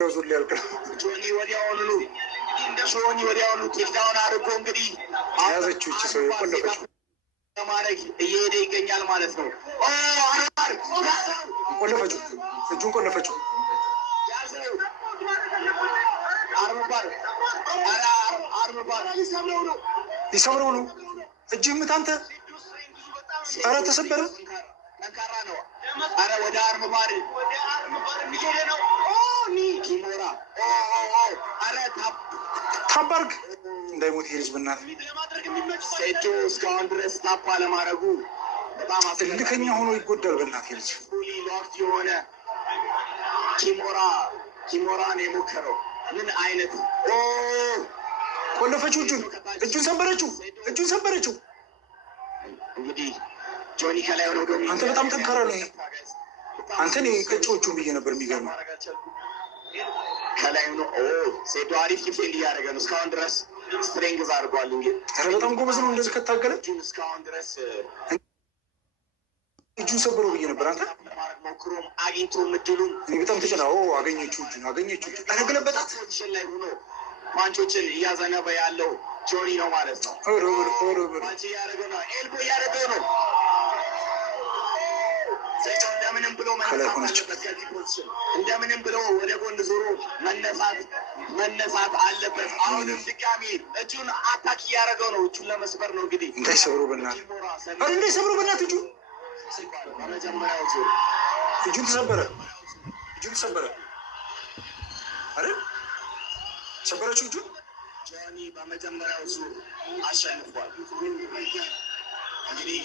ዞል ያልከው ጆኒ ወዲያውኑ ጆኒ ወዲያውኑ ቴክዳውን አድርጎ እንግዲህ ያዘችው እቺ ሰው ቆለፈችው ለማድረግ እየሄደ ይገኛል ማለት ነው። ቆለፈችው፣ እጁን ቆለፈችው። ሊሰብረው ነው። እጅህ ምት አንተ። ኧረ ተሰበረ። ጠንካራ ነው። ኧረ ወደ አርምባር ነው። ኪሞራ ታባርግ እንዳይሞት ይሄ ልጅ በእናትህ። ሴቱ እስካሁን ድረስ ታፓ ለማድረጉ በጣም እልከኛ ሆኖ ይጎዳል። በእናትህ ልጅ ሎክት የሆነ ኪሞራን የሞከረው ምን አይነት ቆለፈችው። እጁን ሰበረችው። እንግዲህ ጆኒ ከላይ ሆነ አንተ በጣም ጠንካራ ነው። አንተ እኔ ቀጮቹን ብዬ ነበር። የሚገርመው ከላይ ሆኖ ሴቱ አሪፍ ዲፌንድ እያደረገ ነው። እስካሁን ድረስ ስትሬንግዝ አድርጓል። እንግዲህ በጣም ጎበዝ ነው። እንደዚህ ከታገለ እስካሁን ድረስ እጁን ሰበረው ብዬ ነበር። አንተ ሞክሮም አግኝቶ ምድሉም እኔ በጣም ተጨና አገኘችው። አረገለበጣት ላይ ሆኖ ፓንቾችን እያዘነበ ያለው ጆኒ ነው ማለት ነው። ፓንች እያደረገ ነው። ኤልቦ እያደረገ ነው። እንደምንም ብሎ እንደምንም ብሎ ወደ ጎን ዞሮ መነሳት አለበት። አሁንም ድጋሚ እጁን አታክ እያደረገው ነው። እጁን ለመስበር ነው እንግዲህ እንዳይሰብሩ በእናትህ በመጀመሪያው ዙር እጁን ተሰበረ። አይደል? ሰበረችው እጁን። ጆኒ በመጀመሪያው ዙር አሸንፏል። እንግዲህ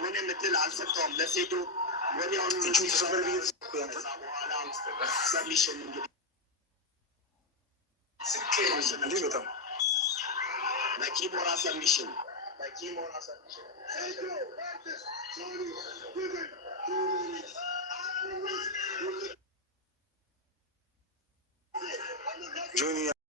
ምንም እድል አልሰጠውም ለሴቶ ወዲያውኑ እጁን ተሰበረ። በኋላ ሰብሚሽን እንግዲህ በጣም በኪሞራ ሰብሚሽን